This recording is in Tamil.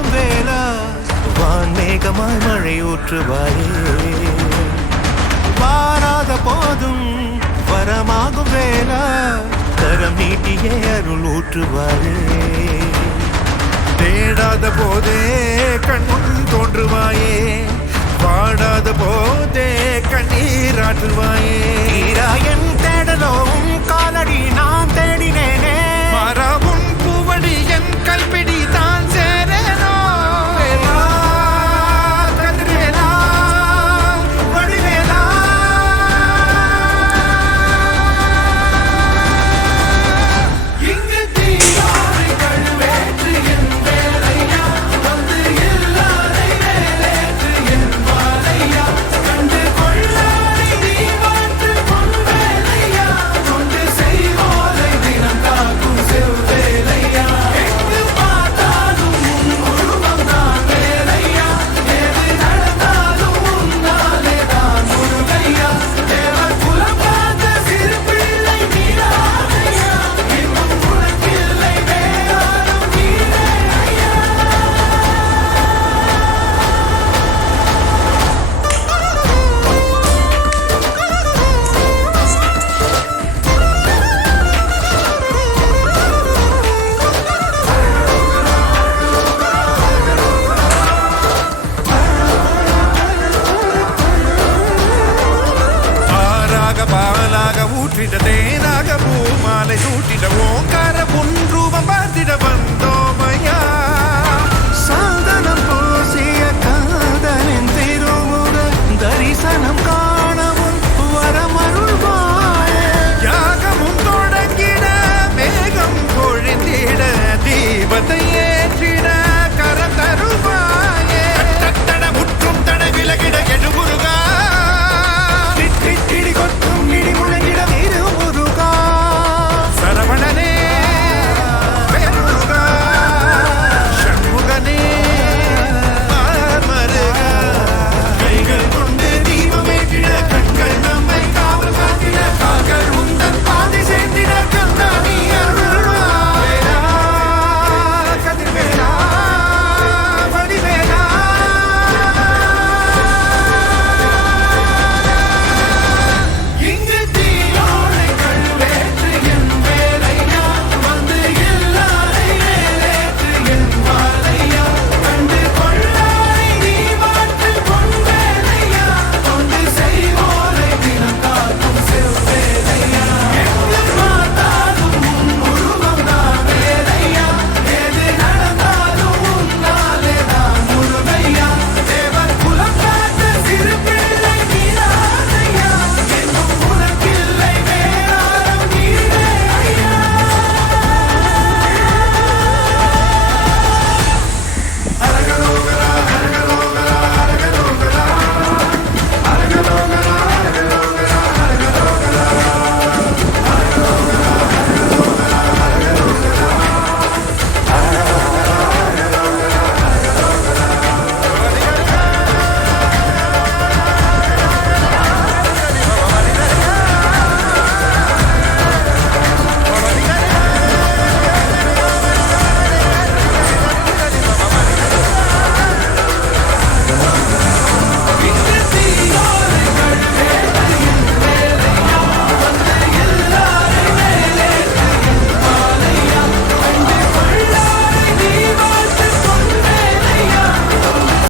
ஒளியாக தோன்றி ஒளியாகும் வேளா வான்மேகமாய் மழை ஊற்றுவாயே. வாராத போதும் வரமாகும் வேளா. கரம் நீட்டியே அருள் ஊற்றுவாரே தேடாத போதே கண்முன் தோன்றுவாயே. பாடாத போதே கண்ணீராற்றுவாயே பாலாக ஊற்றிட தேனாக பூமாலை சூட்டிட ஓங்கார புன்றுவம் பார்த்திட வந்தோம்.